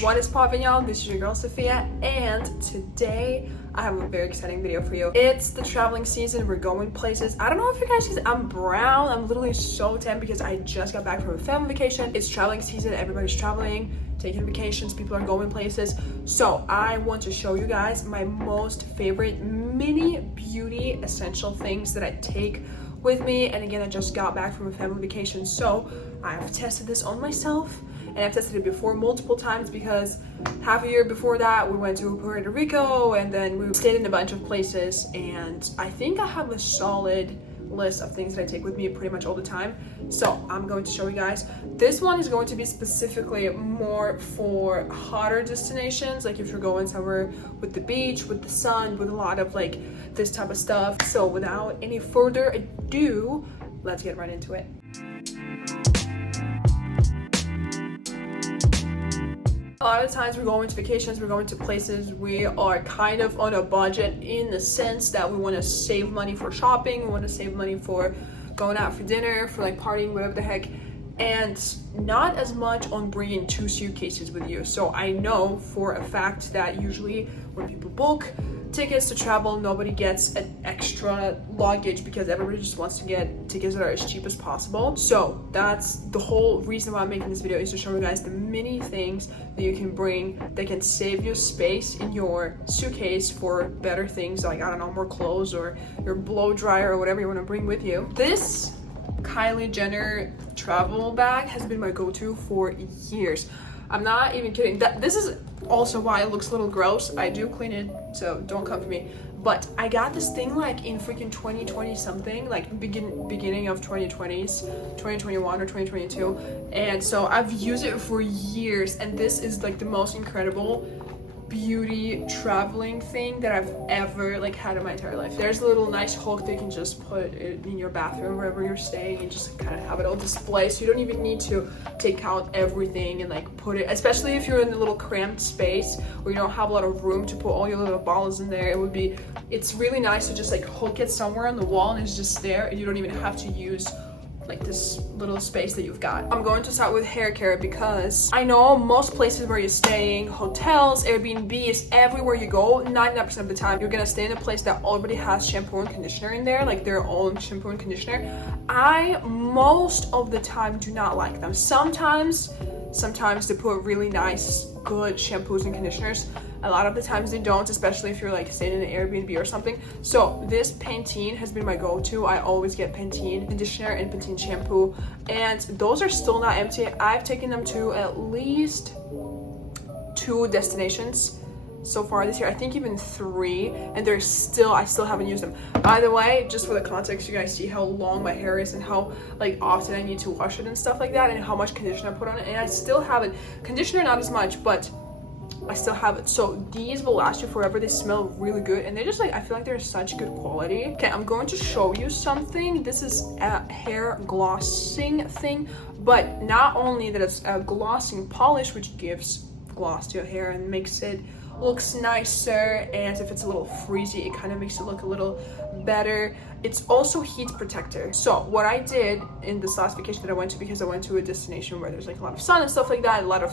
What is poppin', y'all? This is your girl Sophia, and today I have a very exciting video for you. It's the traveling season. We're going places. I don't know if you guys see, I'm brown. I'm literally so tan because I just got back from a family vacation. It's traveling season. Everybody's traveling, taking vacations. People are going places. So I want to show you guys my most favorite mini beauty essential things that I take with me. And again, I just got back from a family vacation, so I've tested this on myself. And I've tested it before multiple times because half a year before that we went to Puerto Rico and then we stayed in a bunch of places, and I think I have a solid list of things that I take with me pretty much all the time. So I'm going to show you guys. This one is going to be specifically more for hotter destinations, like if you're going somewhere with the beach, with the sun, with a lot of like this type of stuff. So without any further ado, let's get right into it. A lot of times we're going to vacations, we're going to places, we are kind of on a budget in the sense that we want to save money for shopping, we want to save money for going out for dinner, for like partying, whatever the heck, and not as much on bringing 2 suitcases with you. So I know for a fact that usually when people book tickets to travel, nobody gets an extra luggage because everybody just wants to get tickets that are as cheap as possible. So that's the whole reason why I'm making this video, is to show you guys the mini things that you can bring that can save you space in your suitcase for better things, like, I don't know, more clothes or your blow dryer or whatever you want to bring with you. This Kylie Jenner travel bag has been my go-to for years. I'm not even kidding. This is also why it looks a little gross. I do clean it, so don't come for me. But I got this thing like in freaking 2020 something, like beginning of 2020s, 2021 or 2022. And so I've used it for years, and this is like the most incredible beauty traveling thing that I've ever like had in my entire life. There's a little nice hook that you can just put it in your bathroom wherever you're staying and just kind of have it all displayed, so you don't even need to take out everything and like put it, especially if you're in a little cramped space where you don't have a lot of room to put all your little bottles in there. It's really nice to just like hook it somewhere on the wall and it's just there, and you don't even have to use like this little space that you've got. I'm going to start with hair care because I know most places where you're staying, hotels, Airbnbs, everywhere you go, 99% of the time you're gonna stay in a place that already has shampoo and conditioner in there, like their own shampoo and conditioner. I most of the time do not like them. Sometimes they put really nice, good shampoos and conditioners. A lot of the times they don't, especially if you're like staying in an Airbnb or something. So this Pantene has been my go-to. I always get Pantene conditioner and Pantene shampoo, and those are still not empty. I've taken them to at least 2 destinations so far this year, I think even 3, and I still haven't used them. By the way, just for the context, you guys see how long my hair is and how like often I need to wash it and stuff like that, and how much conditioner I put on it, and I still have it. Conditioner not as much, but I still have it. So these will last you forever. They smell really good, and they just like, I feel like they're such good quality. Okay, I'm going to show you something. This is a hair glossing thing, but not only that, it's a glossing polish which gives gloss to your hair and makes it looks nicer, and if it's a little frizzy, it kind of makes it look a little better. It's also heat protector. So what I did in this last vacation that I went to, because I went to a destination where there's like a lot of sun and stuff like that, a lot of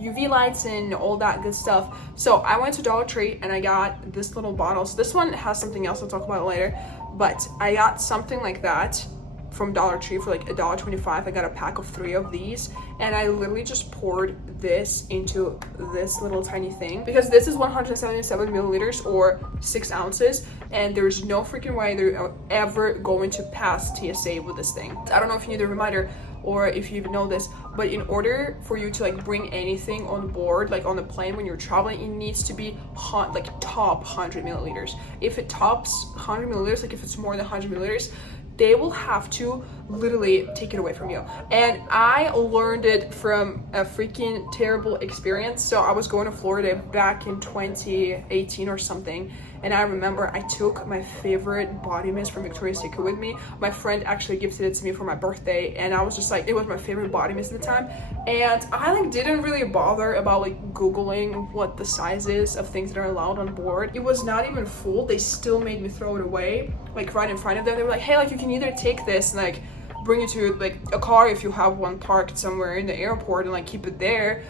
UV lights and all that good stuff. So I went to Dollar Tree and I got this little bottle. So this one has something else, I'll talk about it later, but I got something like that from Dollar Tree for like $1.25. I got a pack of 3 of these, and I literally just poured this into this little tiny thing, because this is 177 milliliters or 6 ounces, and there's no freaking way they're ever going to pass TSA with this thing. I don't know if you need a reminder or if you even know this, but in order for you to like bring anything on board, like on the plane when you're traveling, it needs to be hot, like top 100 milliliters. If it tops 100 milliliters, like if it's more than 100 milliliters, they will have to literally take it away from you. And I learned it from a freaking terrible experience. So I was going to Florida back in 2018 or something, and I remember I took my favorite body mist from Victoria's Secret with me. My friend actually gifted it to me for my birthday, and I was just like, it was my favorite body mist at the time, and I like didn't really bother about like googling what the size is of things that are allowed on board. It was not even full. They still made me throw it away, like right in front of them. They were like, hey, like you can either take this and like bring it to like a car if you have one parked somewhere in the airport and like keep it there,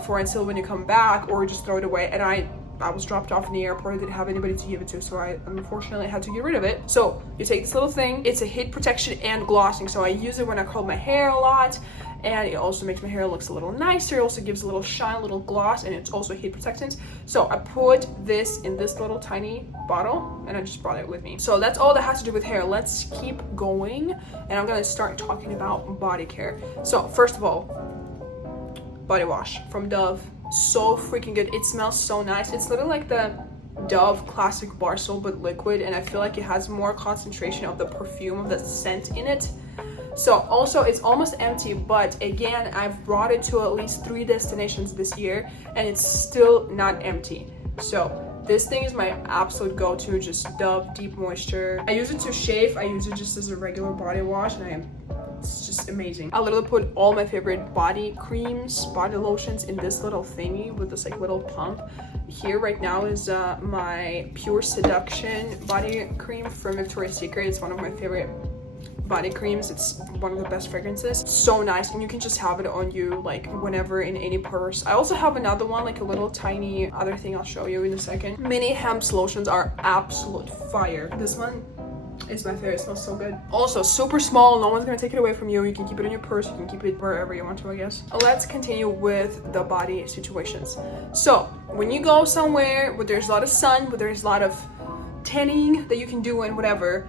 for until when you come back, or just throw it away. And I was dropped off in the airport. I didn't have anybody to give it to, so I unfortunately had to get rid of it. So you take this little thing. It's a heat protection and glossing, so I use it when I curl my hair a lot, and it also makes my hair looks a little nicer. It also gives a little shine, a little gloss, and it's also heat protectant. So I put this in this little tiny bottle, and I just brought it with me. So that's all that has to do with hair. Let's keep going, and I'm gonna start talking about body care. So first of all, body wash from Dove. So freaking good. It smells so nice. It's literally like the Dove classic bar soap but liquid, and I feel like it has more concentration of the perfume, of the scent in it. So also it's almost empty, but again, I've brought it to at least 3 destinations this year and it's still not empty. So this thing is my absolute go-to, just Dove Deep Moisture. I use it to shave. I use it just as a regular body wash, and it's just amazing. I literally put all my favorite body creams, body lotions in this little thingy with this like little pump. Here right now is my Pure Seduction body cream from Victoria's Secret. It's one of my favorite body creams. It's one of the best fragrances. So nice, and you can just have it on you like whenever in any purse. I also have another one, like a little tiny other thing I'll show you in a second. Mini Hemp's lotions are absolute fire. This one is my favorite. It smells so good. Also super small, no one's gonna take it away from you. You can keep it in your purse, you can keep it wherever you want to, I guess. Let's continue with the body situations. So when you go somewhere where there's a lot of sun, where there's a lot of tanning that you can do and whatever,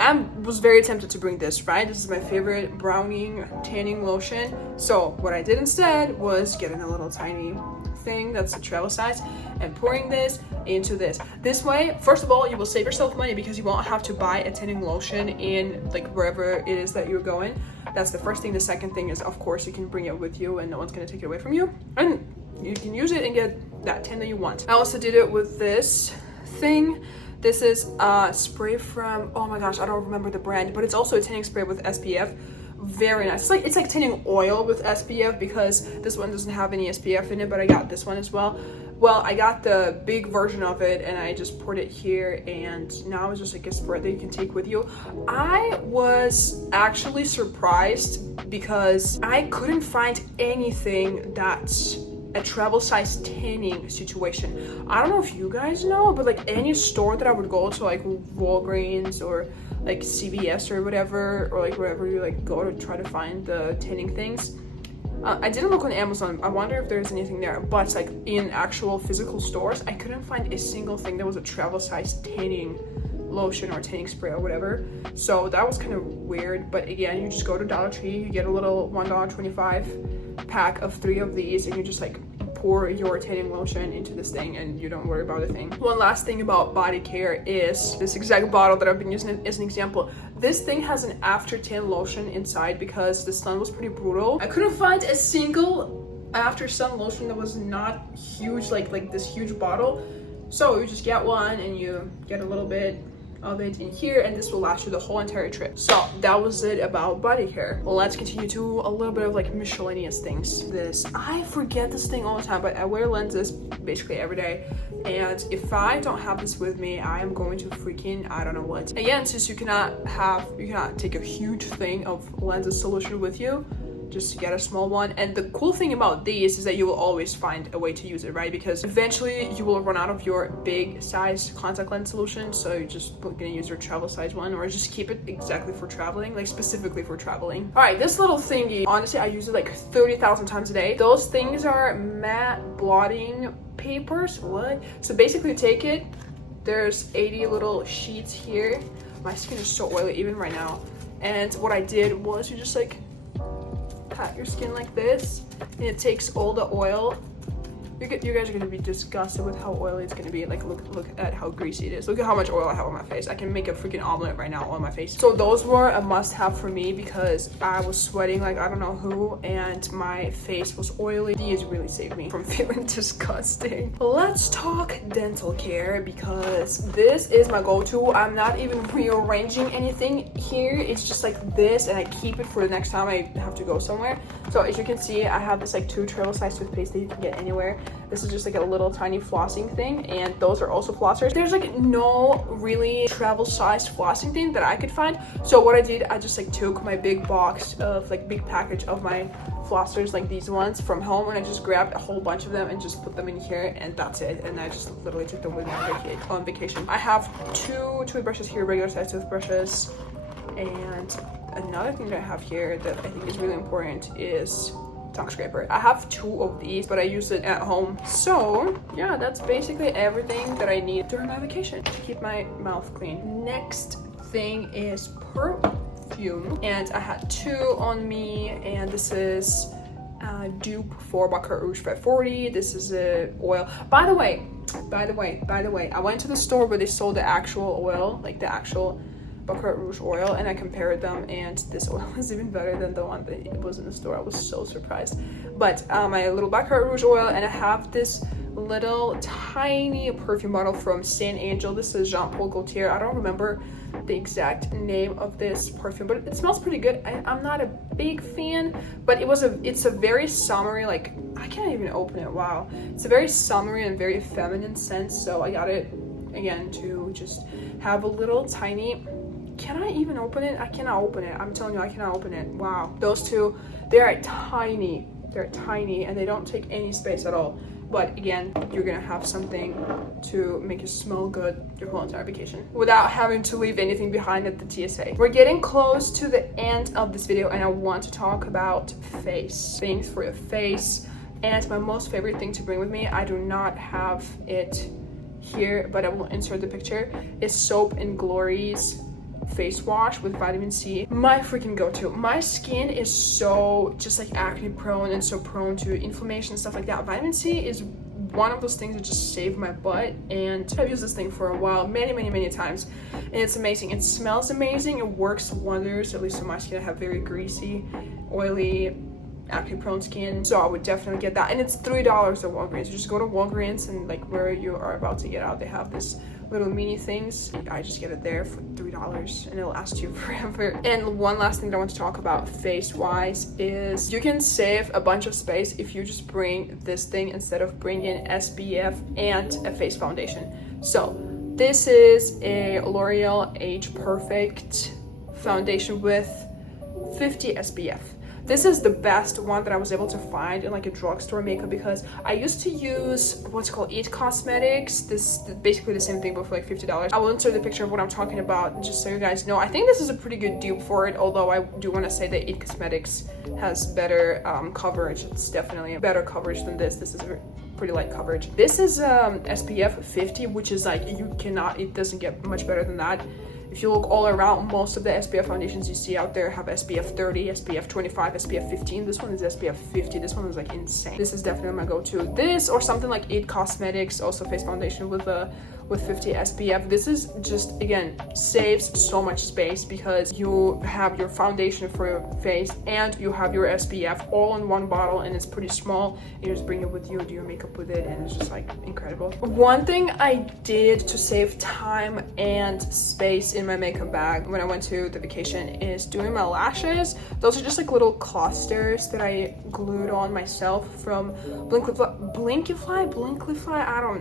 I was very tempted to bring this, right? This is my favorite browning tanning lotion. So what I did instead was getting a little tiny thing that's a travel size and pouring this into this. This way, first of all, you will save yourself money because you won't have to buy a tanning lotion in like wherever it is that you're going. That's the first thing. The second thing is, of course, you can bring it with you and no one's gonna take it away from you, and you can use it and get that tan that you want. I also did it with this thing. This is a spray from, oh my gosh, I don't remember the brand, but it's also a tanning spray with SPF. Very nice. It's like tanning oil with SPF, because this one doesn't have any SPF in it, but I got this one as well. Well, I got the big version of it and I just poured it here, and now it's just like a spray that you can take with you. I was actually surprised because I couldn't find anything that's a travel size tanning situation. I don't know if you guys know, but like any store that I would go to, like Walgreens or like CVS or whatever, or like wherever you like go to try to find the tanning things, I didn't look on Amazon. I wonder if there's anything there, but like in actual physical stores, I couldn't find a single thing that was a travel size tanning lotion or tanning spray or whatever. So that was kind of weird. But again, you just go to Dollar Tree, you get a little $1.25 pack of 3 of these, and you just like pour your tanning lotion into this thing and you don't worry about a thing. One last thing about body care is this exact bottle that I've been using as an example. This thing has an after tan lotion inside because the sun was pretty brutal. I couldn't find a single after sun lotion that was not huge, like this huge bottle. So you just get one and you get a little bit of it in here, and this will last you the whole entire trip. So that was it about body care. Well, let's continue to a little bit of like miscellaneous things. I forget this thing all the time, but I wear lenses basically every day, and if I don't have this with me, I am going to freaking, I don't know what. Again, since you cannot take a huge thing of lenses solution with you, just get a small one. And the cool thing about these is that you will always find a way to use it, right? Because eventually you will run out of your big size contact lens solution, so you're just gonna use your travel size one, or just keep it exactly for traveling, like specifically for traveling. All right, this little thingy, honestly, I use it like 30,000 times a day. Those things are matte blotting papers. What? So basically you take it, there's 80 little sheets here. My skin is so oily even right now. And what I did was you just like pat your skin like this, and it takes all the oil. You guys are gonna be disgusted with how oily it's gonna be. Like look at how greasy it is. Look at how much oil I have on my face. I can make a freaking omelet right now on my face. So those were a must-have for me because I was sweating like I don't know who, and my face was oily. These really saved me from feeling disgusting. Let's talk dental care, because this is my go-to. I'm not even rearranging anything here. It's just like this, and I keep it for the next time I have to go somewhere. So as you can see, I have this like 2 travel size toothpaste that you can get anywhere. This is just like a little tiny flossing thing, and those are also flossers. There's like no really travel sized flossing thing that I could find. So what I did, I just like took my big box of like big package of my flossers, like these ones from home, and I just grabbed a whole bunch of them and just put them in here, and that's it. And I just literally took them with me on vacation. I have 2 toothbrushes here, regular size toothbrushes, and another thing that I have here that I think is really important is tongue scraper. I have 2 of these, but I use it at home. So yeah, that's basically everything that I need during my vacation to keep my mouth clean. Next thing is perfume, and I had 2 on me, and this is dupe for Baccarat Rouge 540. This is a oil. By the way, I went to the store where they sold the actual oil, like the actual Baccarat Rouge oil, and I compared them, and this oil is even better than the one that was in the store. I was so surprised. But my little Baccarat Rouge oil, and I have this little tiny perfume bottle from Saint Angel. This is Jean Paul Gaultier. I don't remember the exact name of this perfume, but it smells pretty good. I'm not a big fan, but it's a very summery, like, I can't even open it. Wow, it's a very summery and very feminine scent. So I got it again to just have a little tiny. Can I even open it? I cannot open it. I'm telling you, I cannot open it. Wow, those 2, they're tiny, and they don't take any space at all. But again, you're gonna have something to make you smell good your whole entire vacation without having to leave anything behind at the TSA. We're getting close to the end of this video, and I want to talk about face, things for your face. And my most favorite thing to bring with me, I do not have it here, but I will insert the picture, is Soap and Glory's face wash with vitamin C. My freaking go-to. My skin is so just like acne prone and so prone to inflammation and stuff like that. Vitamin C is one of those things that just saved my butt, and I've used this thing for a while, many times, and it's amazing. It smells amazing. It works wonders, at least for my skin. I have very greasy, oily, acne prone skin, so I would definitely get that. And it's $3 at Walgreens. You just go to Walgreens, and like where you are about to get out, they have this little mini things. I just get it there for $3, and it'll last you forever. And one last thing that I want to talk about face wise is you can save a bunch of space if you just bring this thing instead of bringing SPF and a face foundation. So this is a L'Oreal Age Perfect foundation with 50 SPF. This is the best one that I was able to find in like a drugstore makeup, because I used to use what's called It Cosmetics. This is basically the same thing, but for like $50. I will insert the picture of what I'm talking about just so you guys know. I think this is a pretty good dupe for it, although I do want to say that It Cosmetics has better coverage. It's definitely a better coverage than this. This is pretty light coverage. This is SPF 50, which is like, it doesn't get much better than that. If you look all around, most of the SPF foundations you see out there have SPF 30, SPF 25, SPF 15. This one is SPF 50. This one is like insane. This is definitely my go-to. This or something like It Cosmetics, also face foundation with 50 SPF. This is just, again, saves so much space because you have your foundation for your face and you have your SPF all in one bottle, and it's pretty small. You just bring it with you, do your makeup with it, and it's just like incredible. One thing I did to save time and space in my makeup bag when I went to the vacation is doing my lashes. Those are just like little clusters that I glued on myself from Blinkify.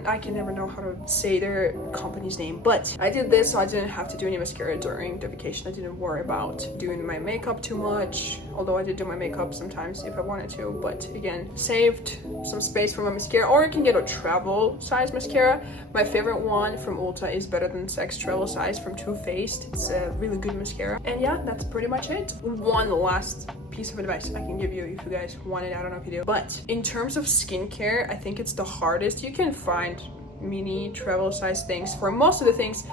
I can never know how to say their company's name, but I did this so I didn't have to do any mascara during the vacation. I didn't worry about doing my makeup too much, although I did do my makeup sometimes if I wanted to. But again, saved some space for my mascara. Or you can get a travel size mascara. My favorite one from Ulta is Better Than Sex Travel Size from Too Faced. It's a really good mascara. And yeah, that's pretty much it. One last piece of advice I can give you if you guys want it. I don't know if you do, but in terms of skincare, I think it's the hardest. You can find mini travel size things for most of the things,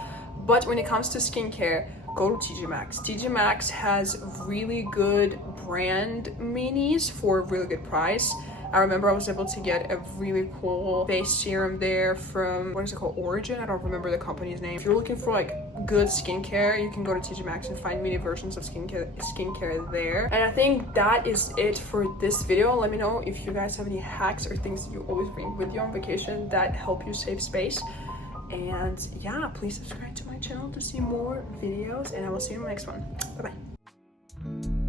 but when it comes to skincare, go to TJ Maxx. TJ Maxx has really good brand minis for a really good price. I remember I was able to get a really cool face serum there from, what is it called, Origin? I don't remember the company's name. If you're looking for like good skincare, you can go to TJ Maxx and find mini versions of skincare there. And I think that is it for this video. Let me know if you guys have any hacks or things that you always bring with you on vacation that help you save space. And yeah, please subscribe to my channel to see more videos, and I will see you in the next one. Bye bye.